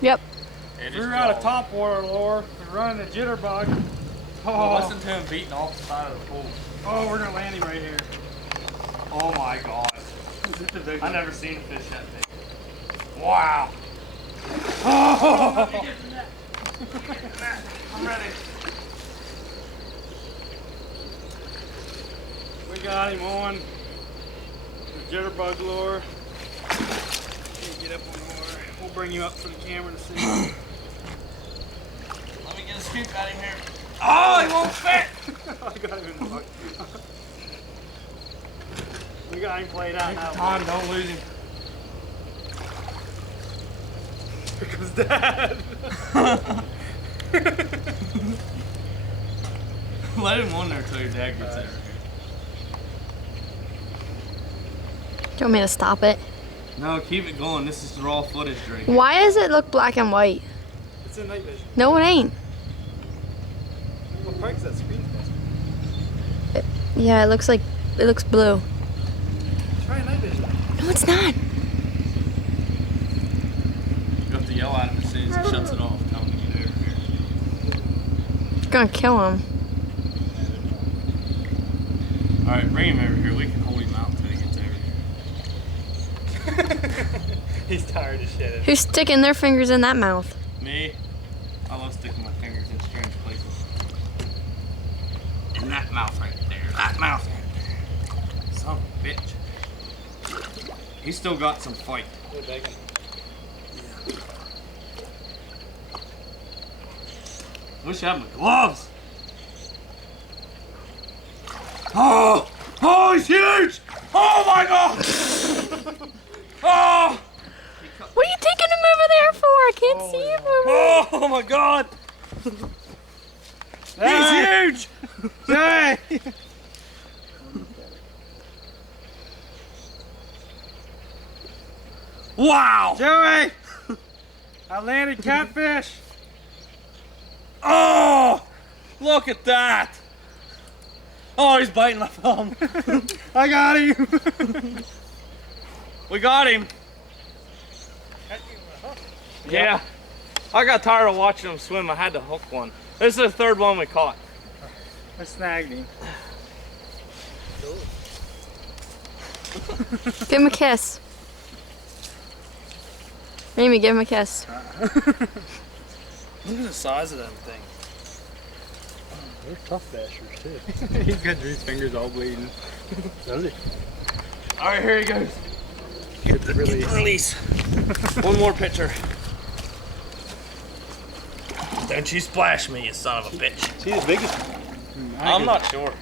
Yep. Threw out a top water lure. We're running a jitterbug. Oh, listen to him beating off the side of the pool. Oh, we're gonna land him right here. Oh my god. I've never seen a fish that big. Wow. Oh! I'm ready. We got him on the jitterbug lure. Get up on the water. We'll bring you up for the camera to see. Let me get a scoop at him here. Oh, he won't fit! I got him in the bucket. We got him played out now. Tom, don't lose him. Here comes Dad. Let him on there till your dad gets there. Do you want me to stop it? No, keep it going. This is the raw footage drink. Why does it look black and white? It's in night vision. No, it ain't. What part is that screen? Yeah, it looks blue. Try night vision. No, it's not. You have to yell at him as soon as he shuts it off. Tell him to get over here. It's gonna kill him. Alright, bring him over here. We can hold him out until he gets over here. He's tired of shit. Who's sticking their fingers in that mouth? Me? I love sticking my fingers in strange places. In that mouth right there. That mouth right there. Son of a bitch. He's still got some fight. We're begging. Wish I had my gloves. Oh! Oh, he's huge! Oh my god! Oh! What are you taking him over there for? I can't see him over Oh my god! Hey! He's huge! Hey! Wow! Joey! I landed catfish! Oh! Look at that! Oh, he's biting my thumb. I got him! We got him. Yeah. I got tired of watching him swim. I had to hook one. This is the third one we caught. I snagged him. Give him a kiss. Amy, give him a kiss. Look at the size of that thing. They're tough bashers too. He's got Drew's fingers all bleeding. Does he? Alright, here he goes. Get the release. Release. One more picture. Don't you splash me, you son of a bitch. See the biggest one? I'm not sure.